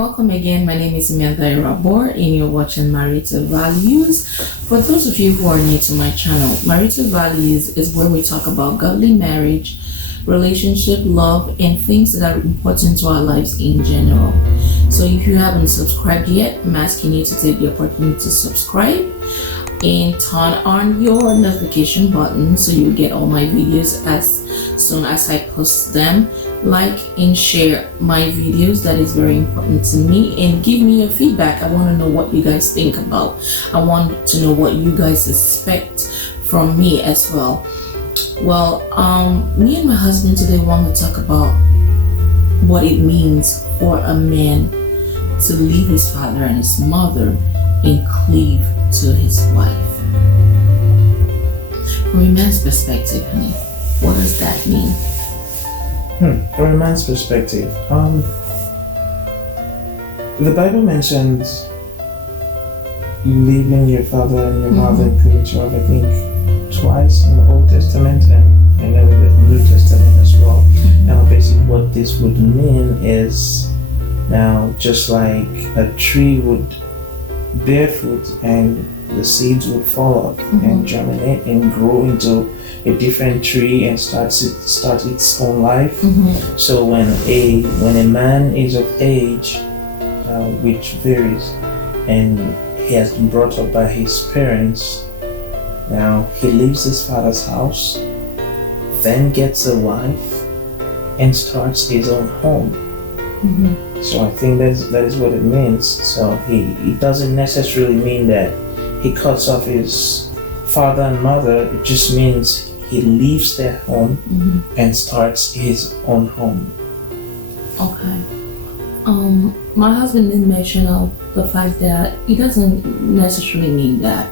Welcome again. My name is Samantha Irabor and you're watching Marital Values. For those of you who are new to my channel, Marital Values is where we talk about godly marriage, relationship, love, and things that are important to our lives in general. So if you haven't subscribed yet, I'm asking you to take the opportunity to subscribe and turn on your notification button so you get all my videos as soon as I post them. Like and share my videos, that is very important to me, and give me your feedback. I want to know what you guys think about. I want to know what you guys expect from me as well. Me and my husband today want to talk about what it means for a man to leave his father and his mother and cleave to his wife. From a man's perspective, honey, what does that mean? From a man's perspective, the Bible mentions leaving your father and your mother and cleaving to your wife, I think, twice in the Old Testament and then in the New Testament as well. Now, basically, what this would mean is, now, just like a tree would bear fruit and the seeds would fall up and germinate and grow into a different tree and start its own life. So when a man is of age, which varies, and he has been brought up by his parents, now he leaves his father's house, then gets a wife, and starts his own home. So I think that is what it means. So it doesn't necessarily mean that he cuts off his father and mother. It just means he leaves their home and starts his own home. Okay. My husband did mention the fact that it doesn't necessarily mean that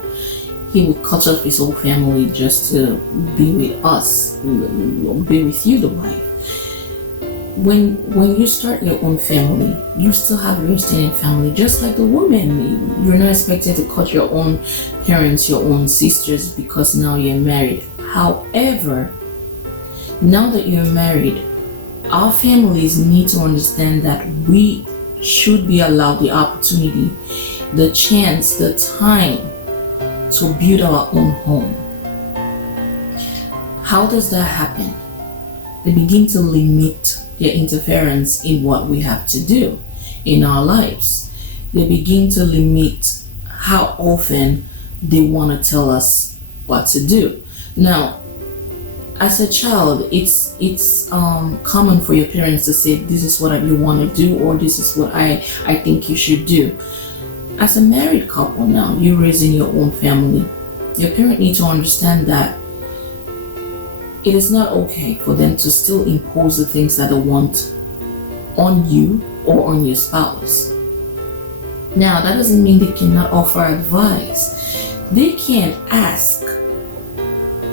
he would cut off his whole family just to be with us, be with you, the wife. When you start your own family, you still have your extended family, just like the woman. You're not expected to cut your own parents, your own sisters, because now you're married. However, now that you're married, our families need to understand that we should be allowed the opportunity, the chance, the time to build our own home. How does that happen? They begin to limit their interference in what we have to do in our lives. They begin to limit how often they want to tell us what to do. Now, as a child, it's common for your parents to say, this is what you want to do, or this is what I think you should do. As a married couple now, you're raising your own family. Your parents need to understand that it is not okay for them to still impose the things that they want on you or on your spouse. Now, that doesn't mean they cannot offer advice. They can ask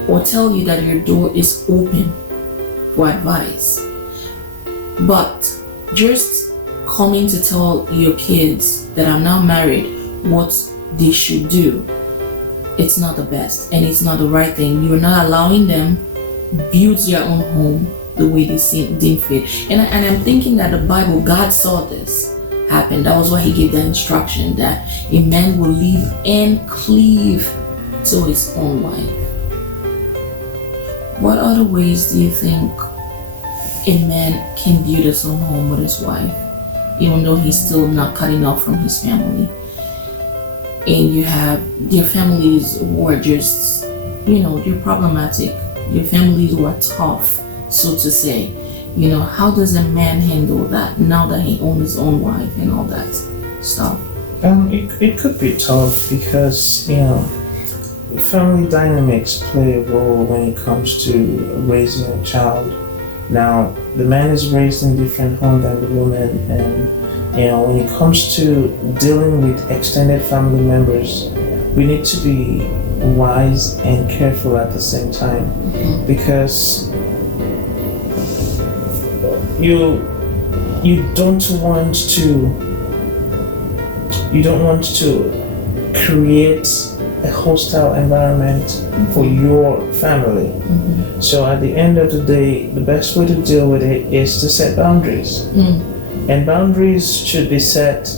or tell you that your door is open for advice. But just coming to tell your kids that I'm now married what they should do, it's not the best and it's not the right thing. You're not allowing them build their own home the way they deem fit. And I'm thinking that the Bible, God saw this happen. That was why he gave the instruction that a man will leave and cleave to his own wife. What other ways do you think a man can build his own home with his wife, even though he's still not cutting off from his family? And you have their families who are just, they're problematic. Your families who are tough, so to say. How does a man handle that now that he owns his own wife and all that stuff? It could be tough because, family dynamics play a role when it comes to raising a child. Now, the man is raised in a different home than the woman, and when it comes to dealing with extended family members, we need to be wise and careful at the same time, because you don't want to create a hostile environment for your family. So at the end of the day, the best way to deal with it is to set boundaries. And boundaries should be set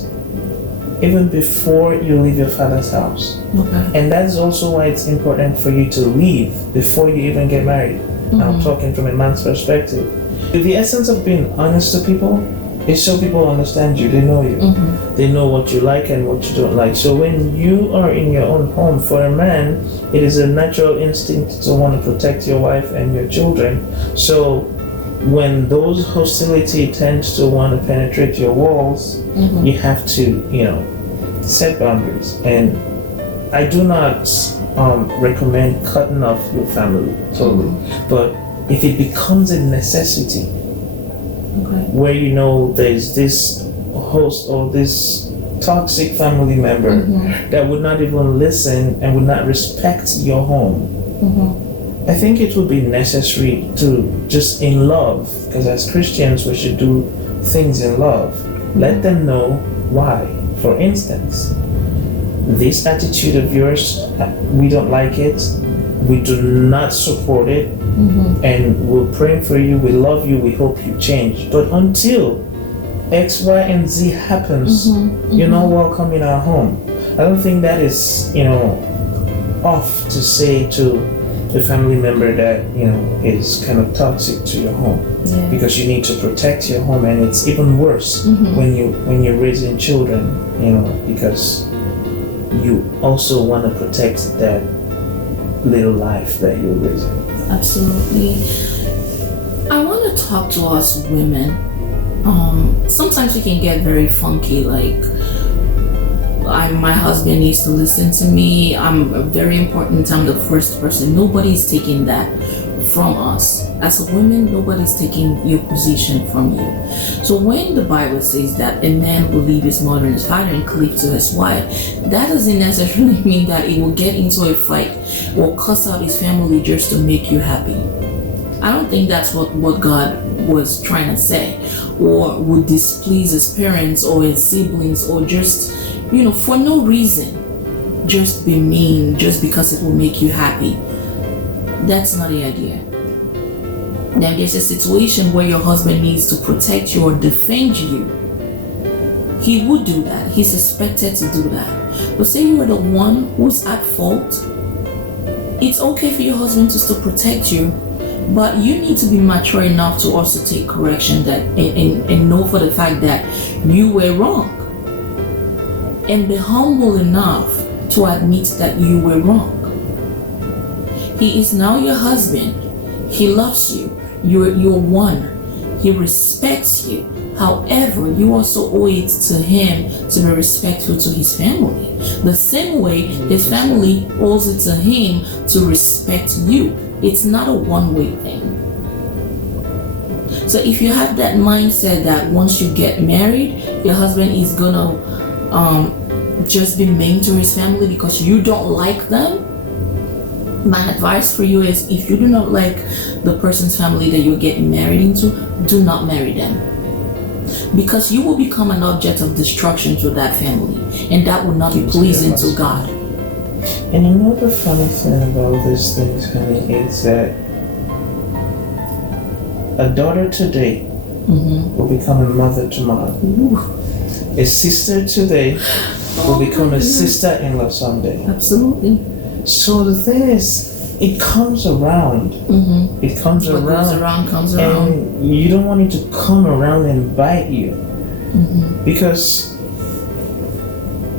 even before you leave your father's house. Okay. And that is also why it's important for you to leave before you even get married. I'm talking from a man's perspective. The essence of being honest to people is so people understand you, they know you. They know what you like and what you don't like. So when you are in your own home, for a man, it is a natural instinct to want to protect your wife and your children. So when those hostility tends to want to penetrate your walls, you have to, set boundaries. And I do not recommend cutting off your family totally, but if it becomes a necessity, where there's this host or this toxic family member that would not even listen and would not respect your home, I think it would be necessary to just in love, because as Christians we should do things in love, let them know why. For instance, this attitude of yours, we don't like it, we do not support it, and we're praying for you, we love you, we hope you change. But until X, Y, and Z happens, you're not welcome in our home. I don't think that is, off to say to a family member that, is kind of toxic to your home. Yeah. Because you need to protect your home, and it's even worse when you're raising children, because you also want to protect that little life that you're raising. Absolutely. I want to talk to us women. Sometimes we can get very funky, like my husband needs to listen to me, I'm very important, I'm the first person. Nobody's taking that from us. As a woman, nobody's taking your position from you. So when the Bible says that a man will leave his mother and his father and cleave to his wife, that doesn't necessarily mean that he will get into a fight or cuss out his family just to make you happy. I don't think that's what God was trying to say, or would displease his parents or his siblings, or just, for no reason, just be mean just because it will make you happy. That's not the idea. Now there's a situation where your husband needs to protect you or defend you. He would do that. He's expected to do that. But say you are the one who's at fault, it's okay for your husband to still protect you, but you need to be mature enough to also take correction that and know for the fact that you were wrong. And be humble enough to admit that you were wrong. He is now your husband. He loves you. You're one. He respects you. However, you also owe it to him to be respectful to his family. The same way his family owes it to him to respect you. It's not a one-way thing. So if you have that mindset that once you get married, your husband is gonna just be mean to his family because you don't like them, my advice for you is, if you do not like the person's family that you're getting married into, do not marry them. Because you will become an object of destruction to that family, and that will not be pleasing to God. And the funny thing about these things, honey, is that a daughter today will become a mother tomorrow. A sister today will become a sister-in-law someday. Absolutely. So the thing is, it comes around. It comes around. Comes around. And you don't want it to come around and bite you. Because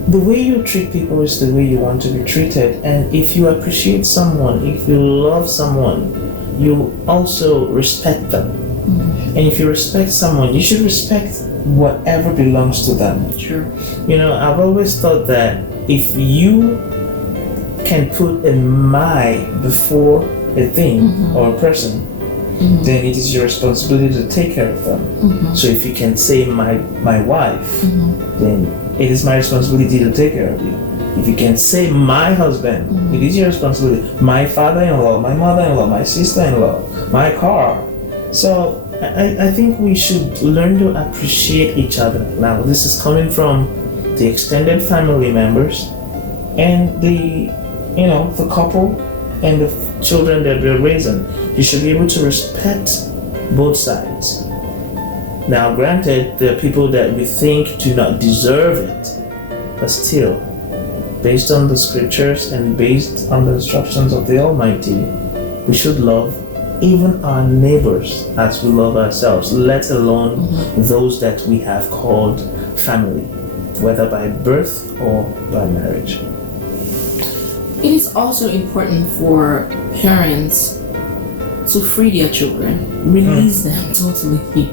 the way you treat people is the way you want to be treated. And if you appreciate someone, if you love someone, you also respect them. And if you respect someone, you should respect whatever belongs to them. Sure. I've always thought that if you can put a my before a thing or a person, then it is your responsibility to take care of them. So if you can say my wife, then it is my responsibility to take care of you. If you can say my husband, it is your responsibility. My father-in-law, my mother-in-law, my sister-in-law, my car. So I think we should learn to appreciate each other. Now, this is coming from the extended family members and the couple and the children that we're raising. You should be able to respect both sides. Now, granted, there are people that we think do not deserve it, but still, based on the scriptures and based on the instructions of the Almighty, we should love even our neighbors as we love ourselves, let alone those that we have called family, whether by birth or by marriage. It is also important for parents to free their children, release them totally,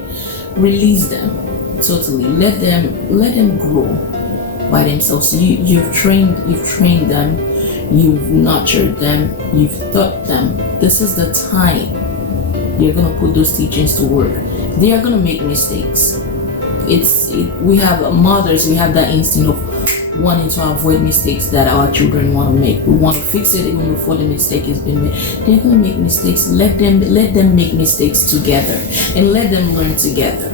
release them totally, let them grow by themselves. You've trained them, you've nurtured them, you've taught them. This is the time you're gonna put those teachings to work. They are gonna make mistakes. We have mothers, we have that instinct of wanting to avoid mistakes that our children want to make. We want to fix it even before the mistake has been made. They're gonna make mistakes. Let them make mistakes together and let them learn together.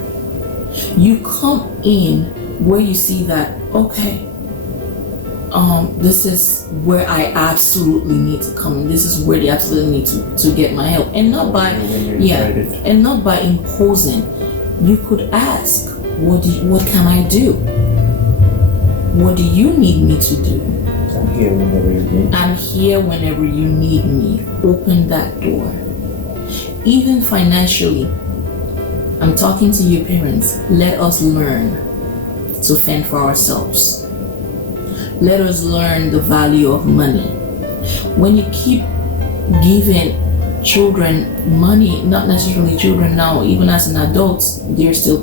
You come in where you see that, okay, this is where I absolutely need to come in. This is where they absolutely need to get my help, and not by and not by imposing. You could ask, what can I do? What do you need me to do? I'm here whenever you need. I'm here whenever you need me. Open that door. Even financially, I'm talking to you parents. Let us learn to fend for ourselves. Let us learn the value of money. When you keep giving children money, not necessarily children now, even as an adult, we're still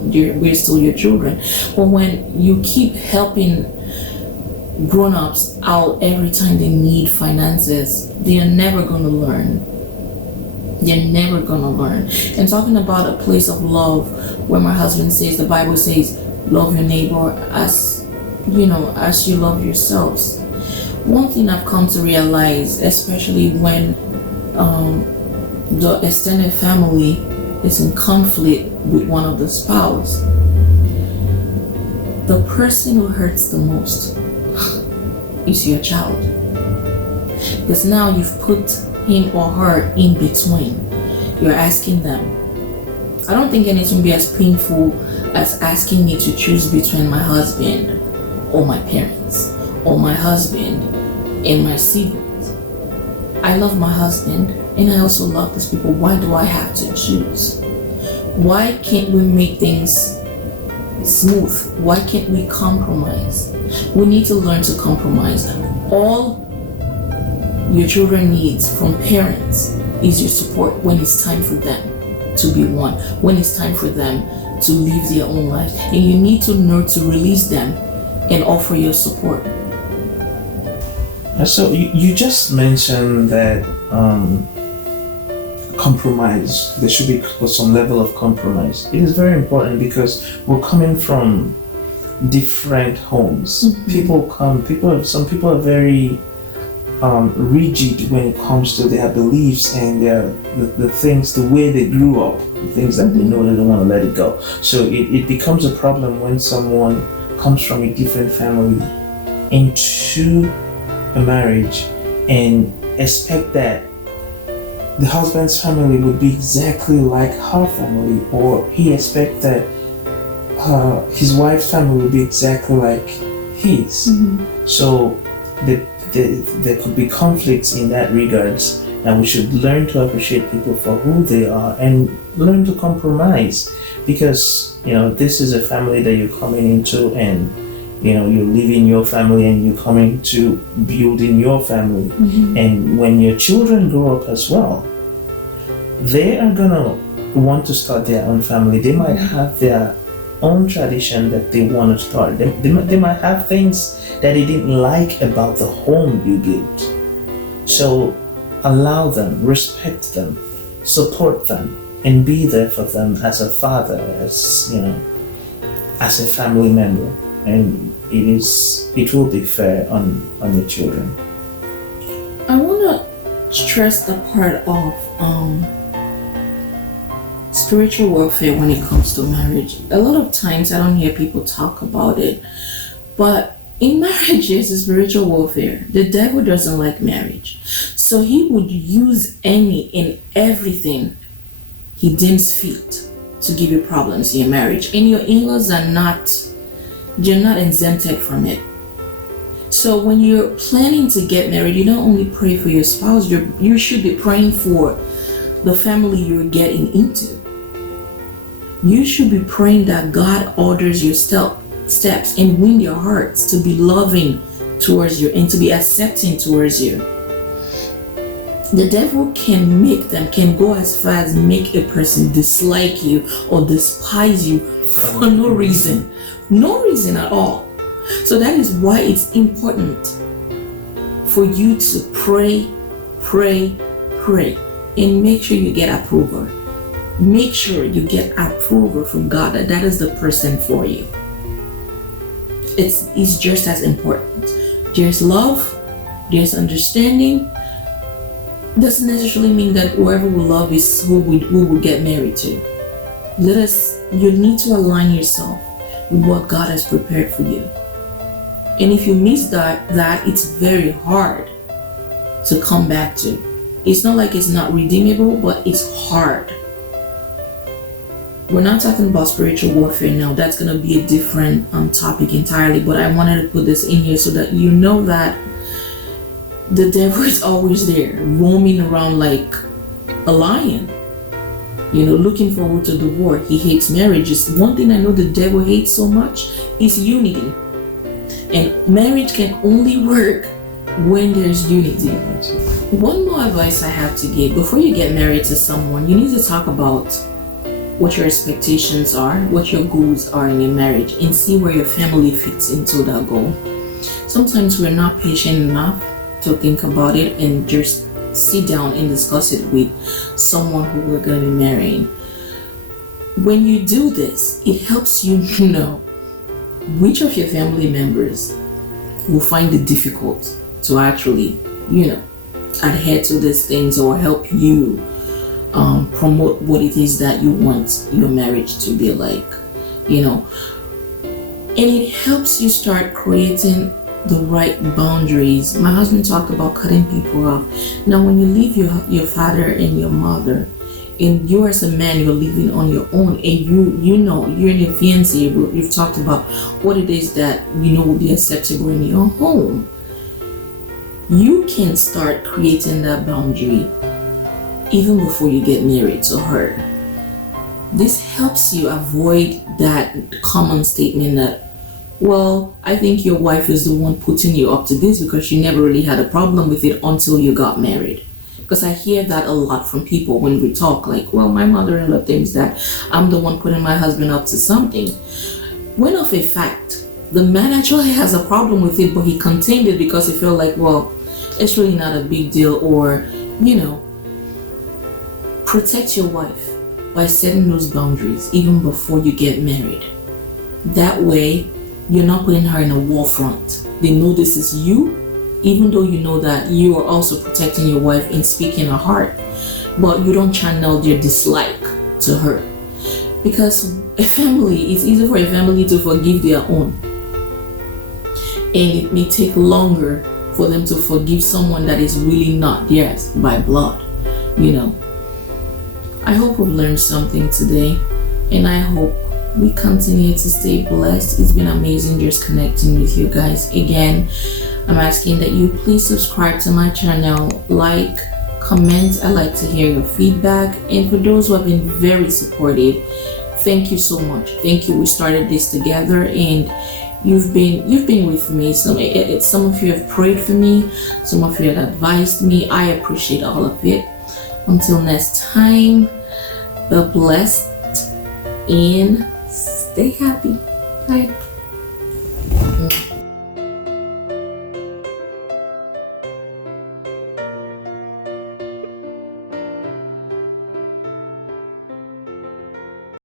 your children. But when you keep helping grown-ups out every time they need finances, they are never gonna learn. They're never gonna learn. And talking about a place of love, where my husband says, the Bible says, love your neighbor as you love yourselves. One thing I've come to realize, especially when the extended family is in conflict with one of the spouse, the person who hurts the most is your child. Because now you've put him or her in between. You're asking them. I don't think anything will be as painful as asking me to choose between my husband or my parents, or my husband and my siblings. I love my husband and I also love these people. Why do I have to choose? Why can't we make things smooth? Why can't we compromise? We need to learn to compromise. All your children needs from parents is your support when it's time for them to be one, when it's time for them to live their own lives. And you need to know to release them and offer your support. So you just mentioned that compromise, there should be some level of compromise. It is very important because we're coming from different homes. Some people are very rigid when it comes to their beliefs and the things, the way they grew up, the things that they know they don't want to let it go. So it becomes a problem when someone comes from a different family into a marriage and expect that the husband's family would be exactly like her family, or he expects that his wife's family would be exactly like his. So there could be conflicts in that regards, and we should learn to appreciate people for who they are and learn to compromise, because this is a family that you're coming into, and you're leaving your family and you're coming to building your family. And when your children grow up as well, they are gonna want to start their own family. They might have their own tradition that they want to start. They might have things that they didn't like about the home you built. So allow them, respect them, support them, and be there for them as a father, as a family member. And it will be fair on your children. I want to stress the part of spiritual warfare when it comes to marriage. A lot of times I don't hear people talk about it, but in marriages, it's spiritual warfare. The devil doesn't like marriage, so he would use any and everything he deems fit to give you problems in your marriage, and your in-laws are you're not exempted from it. So when you're planning to get married, you don't only pray for your spouse, you should be praying for the family you're getting into. You should be praying that God orders your steps and win your hearts to be loving towards you and to be accepting towards you. The devil can go as far as make a person dislike you or despise you for no reason at all. So that is why it's important for you to pray, and make sure you get approval. Make sure you get approval from God that is the person for you. It's just as important. There's love, there's understanding. Doesn't necessarily mean that whoever we love is who we will get married to. You need to align yourself with what God has prepared for you. And if you miss that it's very hard to come back to. It's not like it's not redeemable, but it's hard. We're not talking about spiritual warfare now. That's going to be a different topic entirely, but I wanted to put this in here so that you know that the devil is always there, roaming around like a lion, looking for who to devour. He hates marriages. One thing I know the devil hates so much is unity. And marriage can only work when there's unity. One more advice I have to give: before you get married to someone, you need to talk about what your expectations are, what your goals are in your marriage, and see where your family fits into that goal. Sometimes we're not patient enough to think about it and just sit down and discuss it with someone who we're going to be marrying. When you do this, it helps you know which of your family members will find it difficult to actually, adhere to these things or help you promote what it is that you want your marriage to be like, and it helps you start creating the right boundaries. My husband talked about cutting people off. Now, when you leave your father and your mother, and you as a man, you're living on your own, and you're in your fiancé, you've talked about what it is that will be acceptable in your home. You can start creating that boundary even before you get married to her. This helps you avoid that common statement that, well, I think your wife is the one putting you up to this because she never really had a problem with it until you got married. Because I hear that a lot from people when we talk, like, well, my mother-in-law thinks that I'm the one putting my husband up to something. When of a fact, the man actually has a problem with it, but he contained it because he felt like, well, it's really not a big deal, or, protect your wife by setting those boundaries even before you get married. That way, you're not putting her in a war front. They know this is you, even though you know that you are also protecting your wife and speaking her heart, but you don't channel their dislike to her. Because it's easy for a family to forgive their own. And it may take longer for them to forgive someone that is really not theirs by blood, I hope we've learned something today, and I hope we continue to stay blessed. It's been amazing just connecting with you guys. Again, I'm asking that you please subscribe to my channel, like, comment. I like to hear your feedback, and for those who have been very supportive, thank you so much. Thank you. We started this together, and you've been with me. Some of you have prayed for me, some of you have advised me. I appreciate all of it. Until next time, be blessed and stay happy. Bye.